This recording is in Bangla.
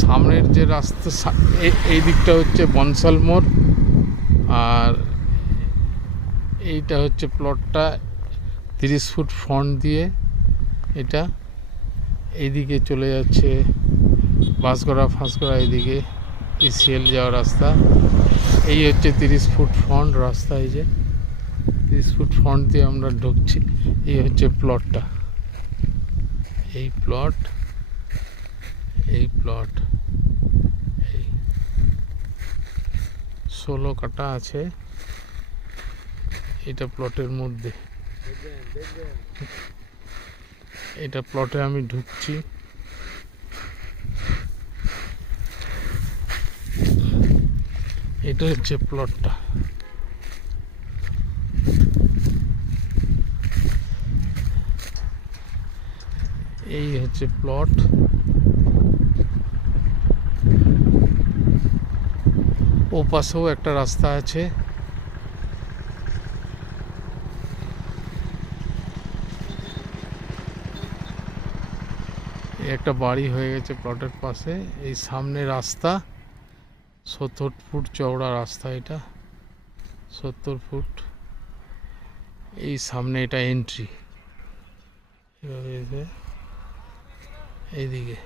সামনের যে রাস্তা এই দিকটা হচ্ছে বনসাল মোড়, আর এইটা হচ্ছে প্লটটা 30 ফুট ফ্রন্ট দিয়ে এটা এইদিকে চলে যাচ্ছে বাঁশগড়া ফাঁসগড়া, এইদিকে ইসিএল যাওয়ার রাস্তা। এই হচ্ছে 30 ফুট ফ্রন্ট রাস্তা। এই যে 30 ফুট ফ্রন্ট দিয়ে আমরা ঢুকছি। এই হচ্ছে প্লটটা, এই প্লট, এই প্লট, এই 16 কাটা আছে এটা প্লটের মধ্যে। এটা প্লটে আমি ঢুকছি। এটা হচ্ছে প্লটটা। এই হচ্ছে প্লট। ও পাশেও একটা রাস্তা আছে। একটা বাড়ি হয়ে গেছে প্লটের পাশে। এই সামনে রাস্তা 70 ফুট চওড়া রাস্তা, এটা 70 ফুট। এই সামনে এটা এন্ট্রি, এইদিকে